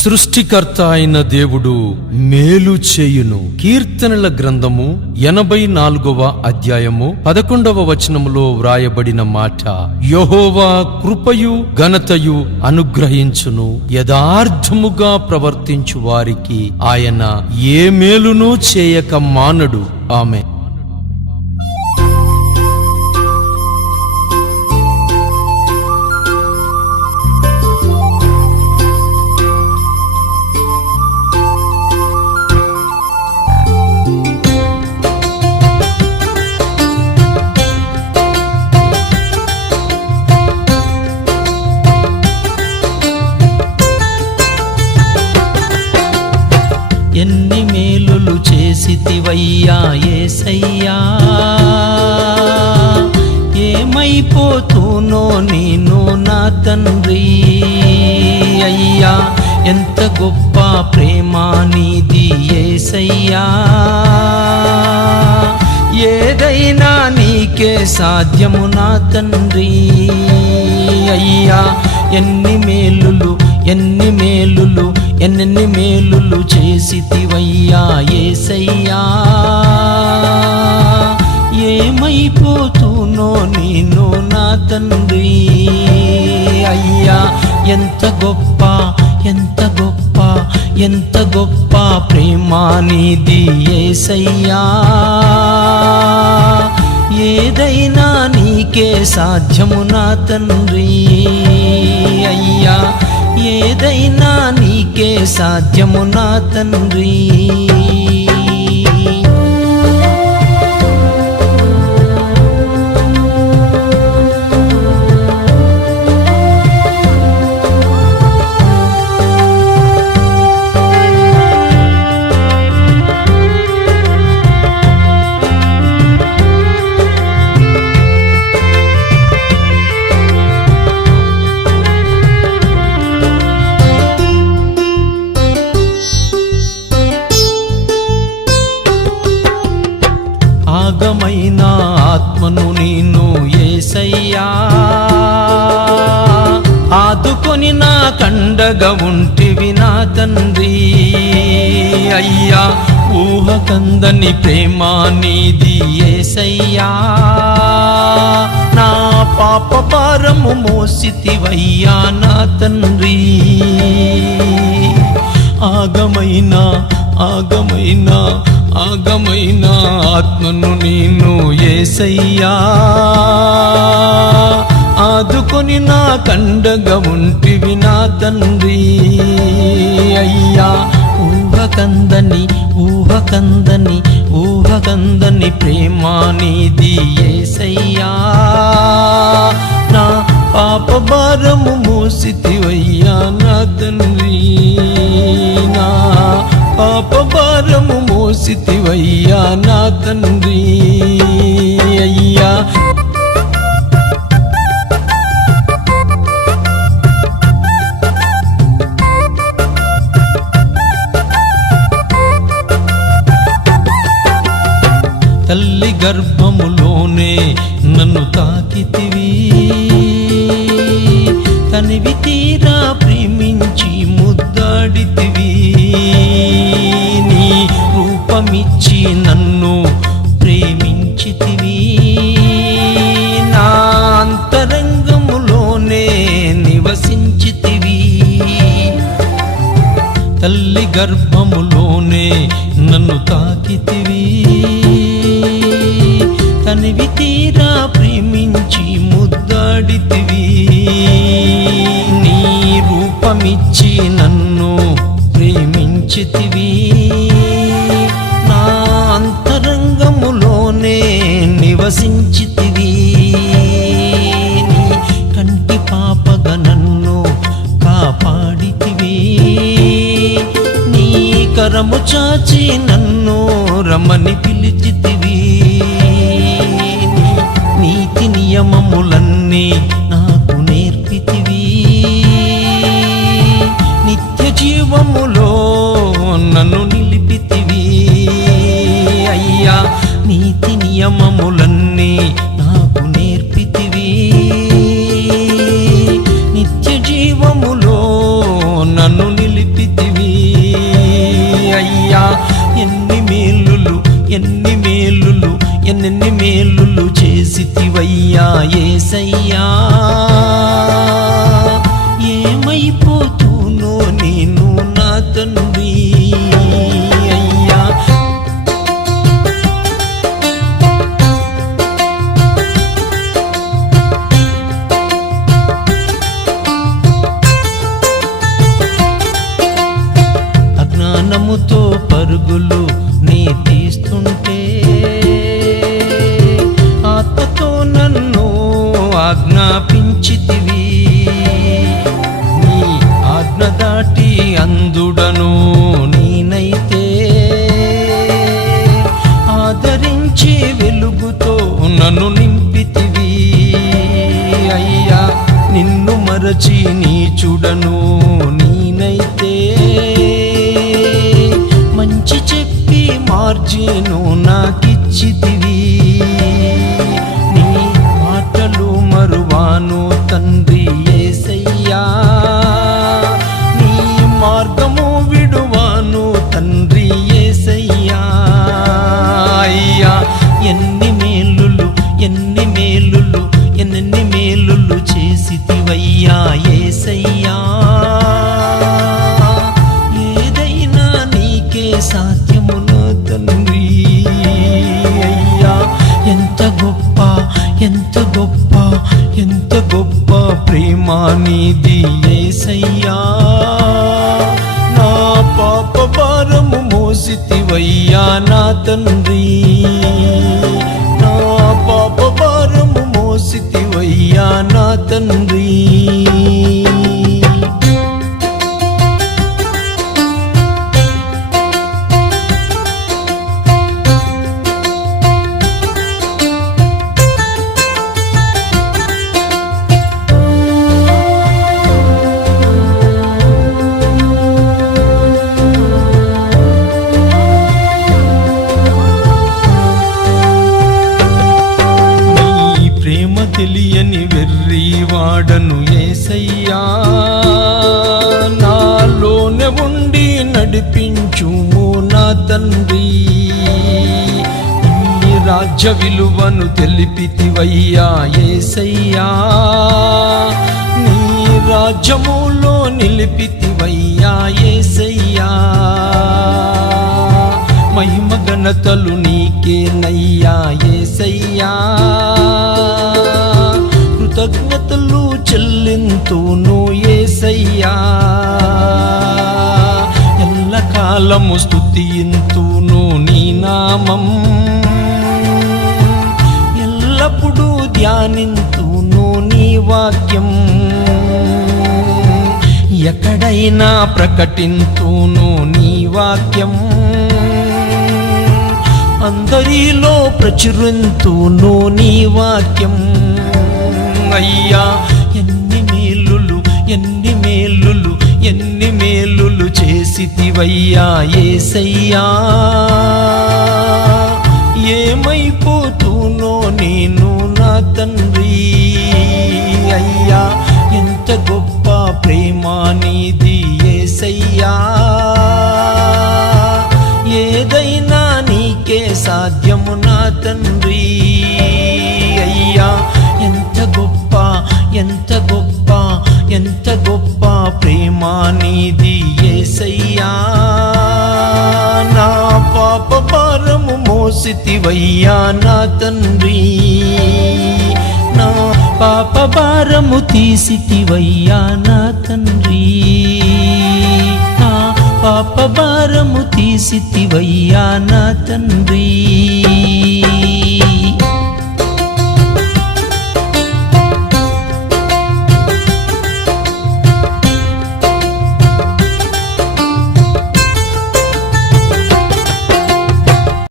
సృష్టికర్త అయిన దేవుడు మేలు చేయును. కీర్తనల గ్రంథము 84వ అధ్యాయము 11వ వచనములో వ్రాయబడిన మాట, యెహోవా కృపయు ఘనతయు అనుగ్రహించును, యథార్థముగా ప్రవర్తించు వారికి ఆయన ఏ మేలును చేయక మానడు. ఆమేన్. ఎన్ని మేలులు చేసితివయ్యా యేసయ్యా, ఏమైపోతూనో నేను నా తండ్రి. అయ్యా ఎంత గొప్ప ప్రేమ నీది యేసయ్యా, ఏదైనా నీకే సాధ్యము నా తండ్రి. అయ్యా ఎన్ని మేలులు ఎన్ని మేలులు చేసితివయ్యా యేసయ్యా, ఏమైపోతూనో నేను నా తండ్రి. అయ్యా ఎంత గొప్ప ప్రేమ నీది యేసయ్యా, ఏదైనా నీకే సాధ్యము నా తండ్రి. అయ్యా ఏదైనా నీకే సాధ్యము నా తండ్రి. ఆగమైన ఆత్మను నేను యేసయ్యా, ఆదుకొని నా కండగా ఉంటివి నా తండ్రి. అయ్యా ఊహకందని ప్రేమ నీది యేసయ్యా, నా పాప భారము మోసితివయ్యా నా తండ్రి. ఆగమైన ఆత్మను నేను యేసయ్యా, ఆదుకొని నా కండగా ఉంటివి నా తండ్రి. అయ్యా ఊహకందని ప్రేమ నీది యేసయ్యా, నా పాప భారము మోసితివయ్యా నా తండ్రి. నా పాప భారము మోసితివయ్యా నా తండ్రి. అయ్యా తల్లి గర్భములోనే నన్ను తాకితివి, తనివి తీరా ప్రేమించి ముద్దాడితివి, నీ రూపమిచ్చి నన్ను ప్రేమించితివి, నా అంతరంగములోనే నివసించితివి. తల్లి గర్భములోనే నన్ను తాకితివి, తనివి తీరా ప్రేమించి ముద్దాడితివి, నీ రూపమిచ్చి నన్ను ప్రేమించితివి, నా అంతరంగములోనే నివసించితివి, నీ కంటి పాపగా నన్ను కాపాడితివి, నీ కరము చాచి నన్ను రమని పిలిచితివి, నీతి నియమములన్నీ నాకు నేర్పితివి, నిత్య జీవములో నన్ను నిలిపితివి. అయ్యా నీతి నియమములన్నీ నాకు నేర్పితివి, నిత్య జీవములో నన్ను నిలిపితివి. చేసితివయ్యా యేసయ్యా. ఏమైపోతూనో నేను నా తండ్రి అయ్యా. అజ్ఞానముతో పరుగులు నీ తీస్తుంటే ఆత్మతో నన్ను ఆజ్ఞాపించితివి. నీ ఆజ్ఞ దాటి అందుడను నేనైతే ఆదరించి వెలుగుతో నన్ను నింపితివి అయ్యా. నిన్ను మరచి నీచుడను నేనైతే మంచి చెప్పి మార్జిను నాకిచ్చితివి. నీ మాటలు మరువాను తండ్రి యేసయ్యా. నీ మార్గము విడువాను తండ్రి యేసయ్యా అయ్యా. ఎన్ని మేలులు ఎన్ని మేలులు ఎన్ని మేలులు చేసితివయ్యా యేసయ్యా. ఏదైనా నీకే సాధ్యమును తండ్రి అయ్యా. ఎంత గొప్ప ఎంత గొప్ప ఎంత గొప్ప ప్రేమ నీది యేసయ్యా. నా పాప భారము మోసితివయ్యా నా తండ్రి. నా పాప భారము మోసితివయ్యా నా తండ్రి. తెలియని వెర్రి వాడను యేసయ్యా. నాలోనే ఉండి నడిపించుము నా తండ్రి. ఈ రాజ్య విలువను తెలిపితివయ్యా యేసయ్యా. నీ రాజ్యములో నిలిపితివయ్యా యేసయ్యా. మహిమ ఘనతలు నీకేనయ్యా యేసయ్యా. కృతజ్ఞతలు చెల్లింతును యేసయ్యా. ఎల్లకాలము స్తుతింతును నీ నామం. ఎల్లప్పుడూ ధ్యానింతును నీ వాక్యం. ఎక్కడైనా ప్రకటింతును నీ వాక్యం. అందరిలో ప్రచురింతును నీ వాక్యం అయ్యా. ఎన్ని మేలులు ఎన్ని మేలులు ఎన్ని మేలులు చేసితివయ్యా యేసయ్యా. ఏమైపోతూనో నేను నా తండ్రి అయ్యా. ఎంత గొప్ప ప్రేమ నీది యేసయ్యా. ఏదైనా నీకే సాధ్యము నా తండ్రి అయ్యా. ఎంత గొప్ప ఎంత గొప్ప ఎంత గొప్ప ప్రేమ నీది యేసయ్యా. నా పాప భారము మోసితివయ్యా నా తండ్రి. నా పాప భారము తీసితివయ్యా నా తండ్రి. నా పాప భారము తీసితివయ్యా నా తండ్రి.